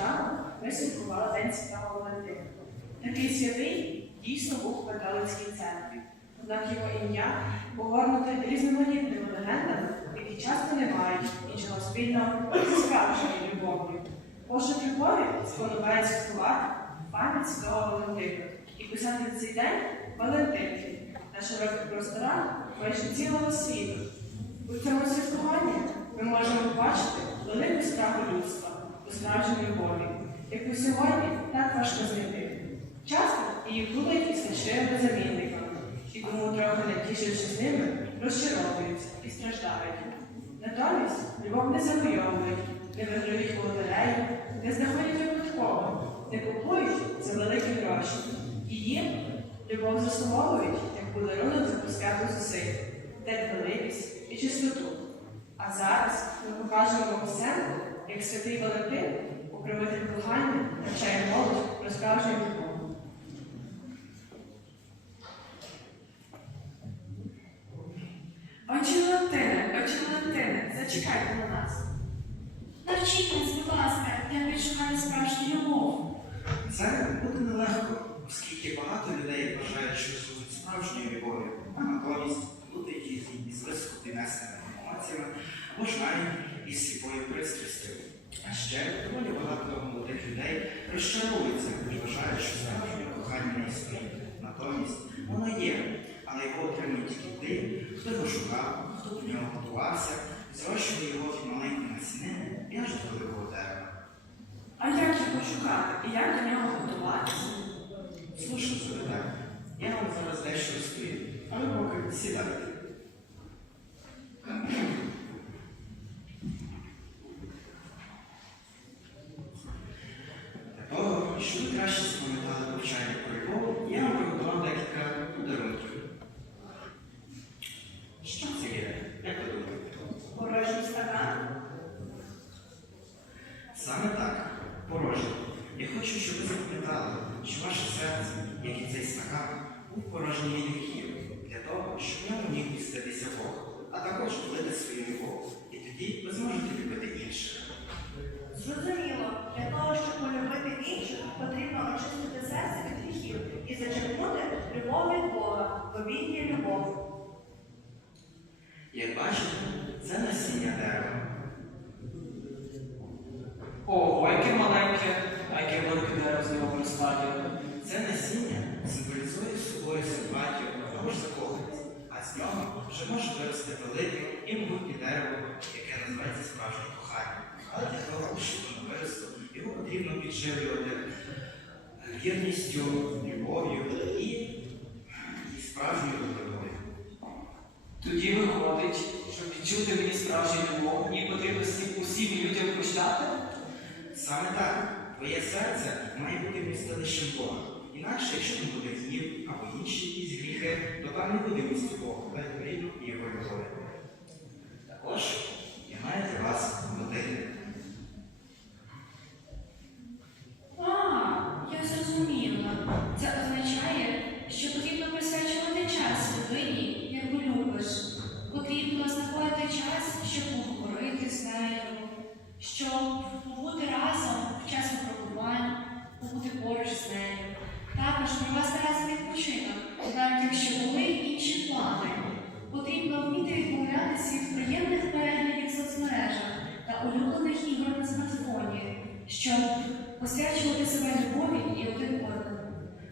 нещодавно ми святкували День Святого Валентина. Такий святий дійсно був у католицькій церкві. Однак його ім'я погорнуте різноманітними легендами, які часто не мають нічого спільного зі справжньою любов'ю. Пошук любові спонукає святкувати пам'ять Святого Валентина і писати цей день Валентинки на широких просторах майже цілого світу. У цьому святкуванні ми можемо побачити велику справу людства у справжній яку сьогодні так важко знайти. Часто її плутають із фальшивими замінниками, і тому трохи не тішившись з ними, розчаровуються і страждають. Натомість любов не завойовують, не виграють лотерею, не знаходять випадково, не купують за великі гроші. Її любов заслуговують як подарунок за посвяту зусиль, терпеливість і чистоту. А зараз ми покажемо вам сценку, як святий Валентин, покровитель кохання, навчає молодь про справжню любов. Отче Валентине, отче Валентине, зачекайте на нас. Навчіть нас, будь ласка, як відшукати справжню любов. Це буде нелегко, оскільки багато людей вважають, що справжньою любов'ю, а натомість люди їх із високо піднесеними емоціями або ж навіть із сліпою пристрастю. А ще доволі багато молодих людей розчаровуються і вважають, що справжнє кохання не існує. Натомість воно є, але його отримують тільки ті, хто його шукав, хто до нього готувався, зрощує його від маленької насінини і аж до великого дерева. А як його шукати і як до нього готуватися? Слушно запитання. Я вам зараз дещо розповім, а ви поки сідайте. Для того, щоб ви краще запам'ятали повчання про любов, я вам приготував декілька подарунків. Що це є? Як ви думаєте? Порожній стакан? Саме так, порожнє. Я хочу, щоб ви запам'ятали, що ваше серце, як і цей стакан, був порожній гріхів, для того, щоб в ньому міг міститися Бог, а також влити свою любов. І тоді ви зможете любити інших. Зрозуміло, для того, щоб полюбити інших, потрібно очистити серце від гріхів і зачерпнути любов від Бога, бо любов. Як бачите, це насіння дерева. Ого, яке маленьке, а яке велике дерево з нього виростає. Це насіння символізує собою симпатію або ж закоханість, а з нього вже може вирости велике і могутнє дерево, яке називається справжнє кохання. Але для того, щоб воно виросло, потрібно підживлювати вірністю, любов'ю і, і справжньою любов'ю. Тоді виходить, щоб відчути мені справжню любов, мені потрібно усім людям прощати. Саме так, твоє серце має бути вмістилищем Бога. Інакше, якщо не буде гнів або інші якісь гріхи, то там не буде місця Бога, та відповідно і його любові. Також я маю для вас годинник. А, я зрозуміла. Це означає, що потрібно присвячувати час людині, яку любиш. Потрібно знаходити час, щоб поговорити з нею, побути разом в час випробувань, побути поруч з нею. Також провести разом відпочинок, навіть якщо були інші плани. Потрібно вміти відмовлятися від приємних переглядів в соцмережах та улюблених ігор на смартфоні, щоб посвячувати себе любові і один одному.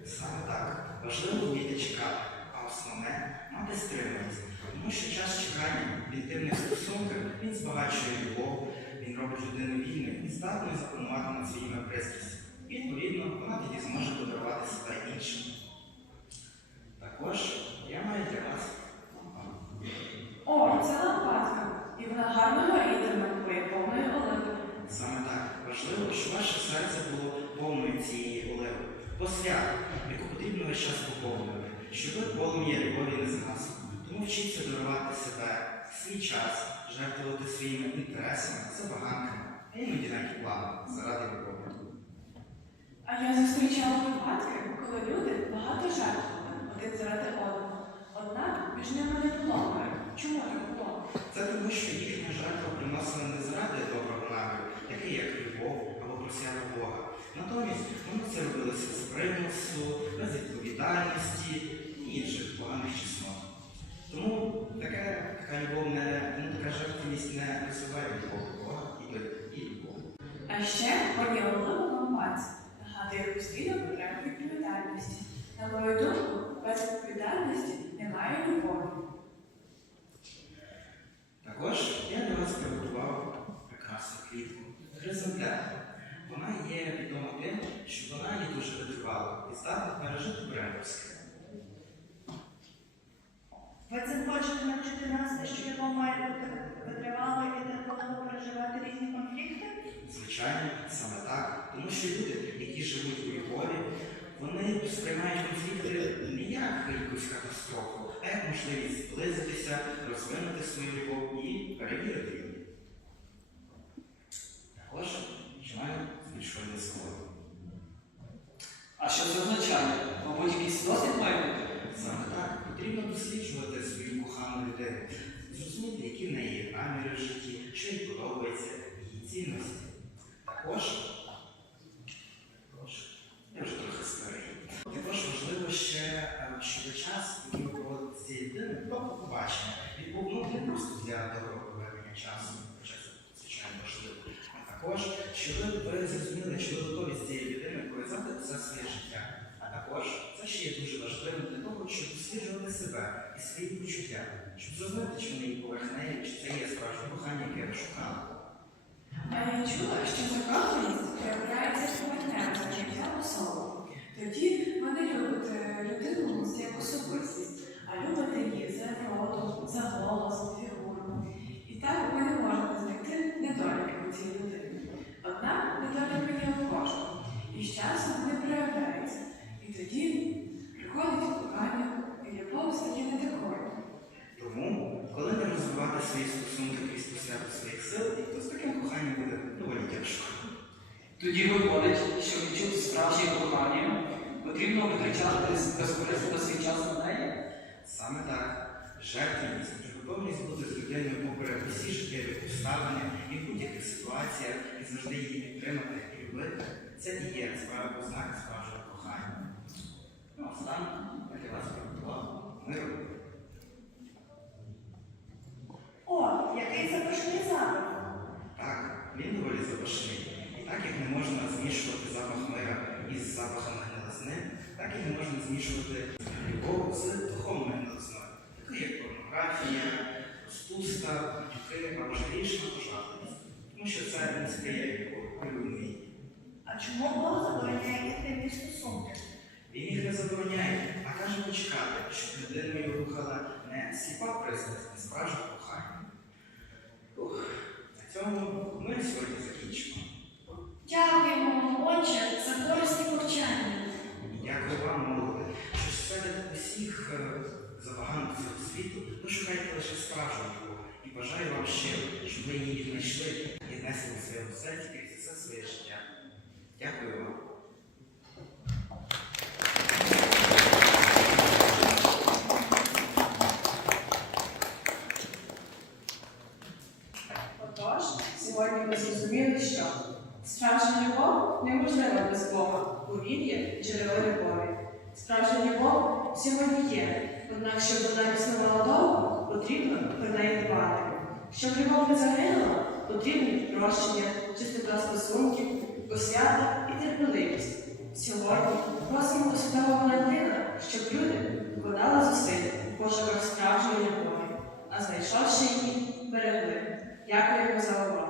Саме так, важливо вміти чекати, а основне мати стриманість. Тому що час чекання інтимних стосунках він збагачує любов, він робить людину вільною і здатною запанувати над своїми пристрастями. Відповідно, вона тоді зможе подарувати себе іншим. Також я маю для вас О, це лампадка. І вона гарно горітиме, повною оливою. Саме так важливо, щоб ваше серце було повною цієї оливи. Посвята, яку потрібно весь час поповнювати, щоб полум'я любові не згасло. Тому дарувати себе, свій час, жертвувати своїми інтересами, забаганками, а іноді навіть планами заради любові. А я зустрічала випадки, коли люди багато жертвували один заради одного. Однак між ними не було. Чому так було? Це тому, що їхня жертва приносила не заради доброго наміру, такий як любов або просяли Бога. Натомість вони це робилося з примусу, безвідповідальності і інших поганих чеснот. Тому така, така любов не, тому така жертвність не розвиває любов до Бога і, до- і любов. А ще поділила вам пальці. Нагадує постійно потребу відповідальності. На мою думку, без відповідальності немає любові. Також я для вас приготував прекрасну квітку. Хризантему. Вона є відома тим, що вона є дуже витривала і здатна пережити Бремовське. Ви цим хочете навчити нас, що любов має бути витривалою і терпеливо переживати різні конфлікти? Звичайно, саме так. Тому що люди, які живуть у любові, вони сприймають конфлікти не як якусь катастрофу, а як можливість зблизитися, розвинути свою любов і перевірити її. Також починаю з більшої згоди. А що це означає? Мабуть, якийсь досвід має бути? Саме так потрібно досліджувати свою зрозуміти, які в неї є наміри в житті, що їй подобається, її цінності. Також, також, я вже трохи старий. Також важливо ще, е, щоб час, цією людиною, до побачення, відбув ну, не просто для доброго проведення часу, хоча це звичайно важливо, а також, щоб ви зрозуміли, що готові з цією людиною пов'язати все своє життя. А також це ще є дуже важливим щоб досліджувати себе і свої почуття, щоб зрозуміти, чи вони поверхневі, чи це є справжнє кохання, яке ви шукали. А я чула, що закоханість проявляється поверхнево життя особи. Тоді ви не любите людину як особистість, а любите її за родом, за голосом, фігуру. І так ви не можете Тоді виходить, що відчути справжнє кохання, потрібно витрачати безкорисно свій час на неї. Саме так. Жертвність приготовність готовність бути з людиною попри усі життєві обставини і в будь-яких ситуаціях і завжди її підтримати і любити. Це і є справа познака справжнього кохання. Ну, а останнє я для вас приготував миру. О, який запашний запах! Так, він доволі запашний. І так як не можна змішувати запах мира із запахом гнилизни, так і не можна змішувати любов з духовною гнилизною, такою як порнографія, розпуста, батюки або грішна пожадливість. Тому що це не сприяє любові. А чому Бог забороняє інтимні стосунки? Він їх не забороняє, а каже почекати, щоб людиною рухала не сліпа пристрасть, не справжнє кохання. На цьому ми сьогодні закінчимо. Дякуємо, отче, за корисні повчання. Дякую вам, молоде, що серед усіх е, забаганок цього світу ви шукаєте лише справжню любов і бажаю вам щиро, щоб ви її знайшли і несли у своєму серці крізь все своє життя. Дякую вам. Отож, сьогодні ми зрозуміли, що справжня любов неможлива без Бога, бо він джерело любові. Справжня любов сьогодні є, однак, щоб вона існувала довго, потрібно про неї дбати. Щоб любов не загинула, потрібні прощення, чистота стосунків, освята і терпеливість. Сьогодні просимо Святого Валентина, щоб люди вкладали зусиль у пошуках справжньої любові, а знайшовши її, берегли. Дякуємо за увагу.